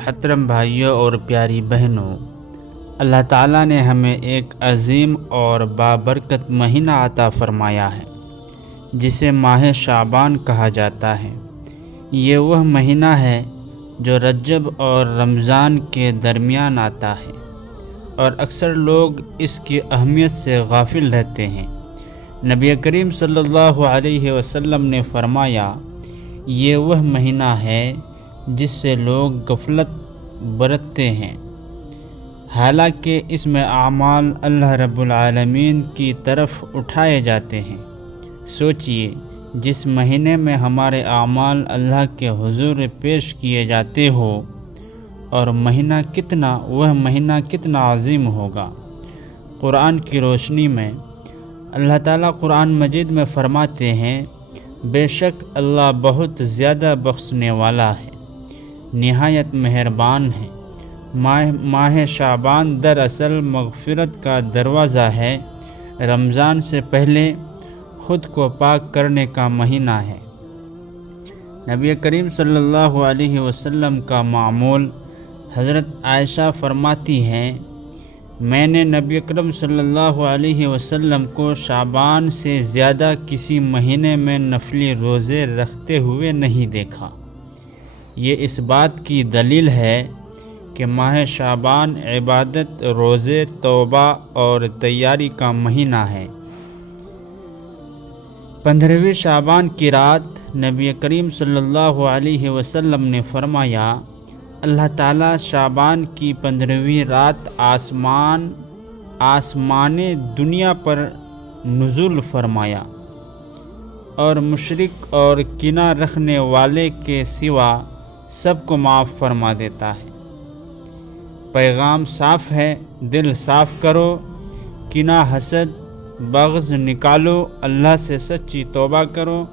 محترم بھائیوں اور پیاری بہنوں، اللہ تعالیٰ نے ہمیں ایک عظیم اور بابرکت مہینہ عطا فرمایا ہے جسے ماہ شعبان کہا جاتا ہے۔ یہ وہ مہینہ ہے جو رجب اور رمضان کے درمیان آتا ہے، اور اکثر لوگ اس کی اہمیت سے غافل رہتے ہیں۔ نبی کریم صلی اللہ علیہ وسلم نے فرمایا، یہ وہ مہینہ ہے جس سے لوگ غفلت برتتے ہیں، حالانکہ اس میں اعمال اللہ رب العالمین کی طرف اٹھائے جاتے ہیں۔ سوچئے، جس مہینے میں ہمارے اعمال اللہ کے حضور پیش کیے جاتے ہو، اور وہ مہینہ کتنا عظیم ہوگا۔ قرآن کی روشنی میں اللہ تعالیٰ قرآن مجید میں فرماتے ہیں، بے شک اللہ بہت زیادہ بخشنے والا ہے، نہایت مہربان ہے۔ ماہ شعبان دراصل مغفرت کا دروازہ ہے، رمضان سے پہلے خود کو پاک کرنے کا مہینہ ہے۔ نبی کریم صلی اللہ علیہ وسلم کا معمول حضرت عائشہ فرماتی ہیں، میں نے نبی اکرم صلی اللہ علیہ وسلم کو شعبان سے زیادہ کسی مہینے میں نفلی روزے رکھتے ہوئے نہیں دیکھا۔ یہ اس بات کی دلیل ہے کہ ماہ شعبان عبادت، روزے، توبہ اور تیاری کا مہینہ ہے۔ 15ویں شعبان کی رات نبی کریم صلی اللہ علیہ وسلم نے فرمایا، اللہ تعالیٰ شعبان کی 15ویں رات آسمان دنیا پر نزول فرمایا، اور مشرک اور کینہ رکھنے والے کے سوا سب کو معاف فرما دیتا ہے۔ پیغام صاف ہے، دل صاف کرو، کینہ، حسد، بغض نکالو، اللہ سے سچی توبہ کرو۔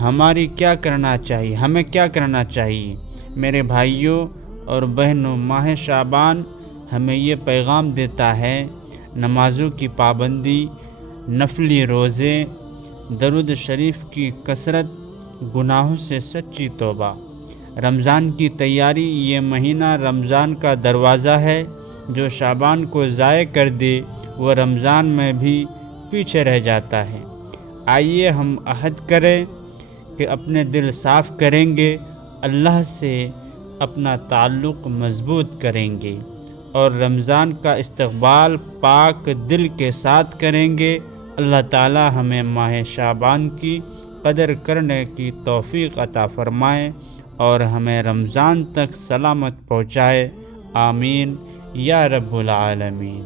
ہمیں کیا کرنا چاہیے میرے بھائیوں اور بہنوں؟ ماہ شعبان ہمیں یہ پیغام دیتا ہے، نمازوں کی پابندی، نفلی روزے، درود شریف کی کثرت، گناہوں سے سچی توبہ۔ رمضان کی تیاری، یہ مہینہ رمضان کا دروازہ ہے۔ جو شعبان کو ضائع کر دے وہ رمضان میں بھی پیچھے رہ جاتا ہے۔ آئیے ہم عہد کریں کہ اپنے دل صاف کریں گے، اللہ سے اپنا تعلق مضبوط کریں گے، اور رمضان کا استقبال پاک دل کے ساتھ کریں گے۔ اللہ تعالی ہمیں ماہ شعبان کی قدر کرنے کی توفیق عطا فرمائے اور ہمیں رمضان تک سلامت پہنچائے۔ آمین یا رب العالمین۔